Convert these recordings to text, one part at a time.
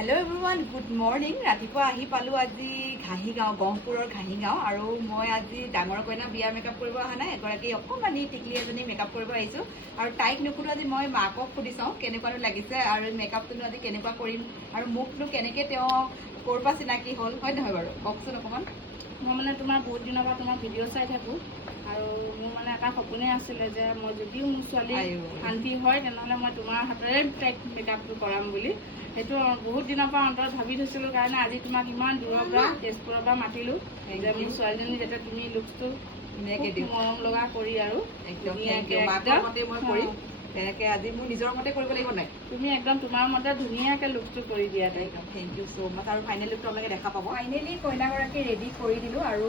Hello' everyone, good morning. ৰাতিপুৱা আহি পালোঁ আজি ঘাঁহিগাঁও, গহপুৰৰ ঘাঁহিগাঁও। আৰু মই আজি ডাঙৰ কইনা বিয়া মেকআপ কৰিব অহা নাই, এগৰাকী অকণমানি টিকলি এজনী মেকআপ কৰিব আহিছোঁ। আৰু তাইক নুসুধো, আজি মই মাকক সুধি চাওঁ কেনেকুৱানো লাগিছে আৰু মেকআপটোনো আজি কেনেকুৱা কৰিম আৰু মোকনো কেনেকৈ তেওঁ ক'ৰ পৰা চিনাকি হ'ল, হয় নহয় বাৰু? কওকচোন অকণমান। মই মানে তোমাৰ বহুত দিনৰ পৰা তোমাৰ ভিডিঅ' চাই থাকোঁ আৰু মোৰ মানে এটা সপোনে আছিলে যে মই যদিও মোৰ ছোৱালী শান্তি হয় তেনেহ'লে মই তোমাৰ হাতেৰে তাইক মেকআপটো কৰাম বুলি। সেইটো বহুত দিনৰ পৰা অন্তৰত ভাবি থৈছিলোঁ কাৰণে আজি তোমাক ইমান দূৰৰ পৰা তেজপুৰৰ পৰা মাতিলোঁ যে মোৰ ছোৱালীজনী যাতে তুমি লুকছটো ধুনীয়াকৈ দিওঁ, মৰম লগা কৰি আৰু একদম মাকৰ মতে মই কৰিম। তেনেকৈ আজি মোৰ নিজৰ মতে কৰিব লাগিব নাই? তুমি একদম তোমাৰ মতে ধুনীয়াকৈ লুকছটো কৰি দিয়া তাইক। থেংক ইউ ছ' মাছ। আৰু ফাইনেল লুকটো আপোনালোকে দেখা পাব। ফাইনেলি কইনাগৰাকী ৰেডি কৰি দিলোঁ আৰু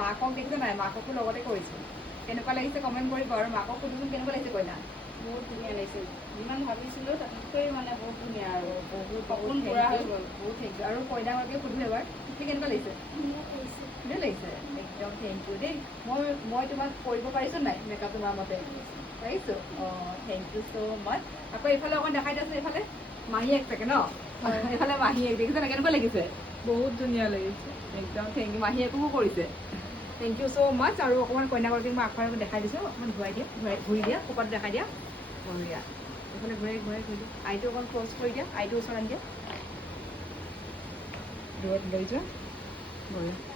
মাকক দেখিছে নাই, মাককো লগতে কৰিছোঁ। কেনেকুৱা লাগিছে কমেণ্ট কৰিব আৰু মাকক সুধিছোঁ কেনেকুৱা লাগিছে কইনা। বহুত ধুনীয়া লাগিছে, যিমান ভাবিছিলোঁ তাতকৈ মানে বহুত ধুনীয়া আৰু বহুত সপোন পূৰা হৈ গ'ল। বহুত থেংক ইউ। আৰু কইনাগৰাকীক সুধোঁ এবাৰ, কেনেকুৱা লাগিছে? ধুনীয়া লাগিছে, একদম থেংক ইউ দেই। মই তোমাক কৰিব পাৰিছোঁ নাই মেকআপ তোমাৰ মতে? পাৰিছোঁ? অঁ, থেংক ইউ ছ' মাছ। আকৌ এইফালে অকণ দেখাই দিয়াচোন, এইফালে মাহীয়েক থাকে ন, এইফালে মাহীয়েক দেখিছে নাই, কেনেকুৱা লাগিছে? বহুত ধুনীয়া লাগিছে। একদম থেংক ইউ। মাহীয়েকো কৰিছে, থেংক ইউ ছ' মাছ। আৰু অকণমান কইনাগৰাকীক মই আগফালে দেখাই দিছোঁ, অকণমান ঘূৰাই দিয়া, ঘূৰি দিয়া, ক'ৰবাত দেখাই দিয়া, বঢ়িয়া। এইফালে ঘূৰাই ঘূৰাই ঘূৰি দিয়া, আইটো অকণ ক্ল'জ কৰি দিয়া, আইটো ওচৰত আনি দিয়া, দূৰত লৈ যোৱা, বঢ়িয়া।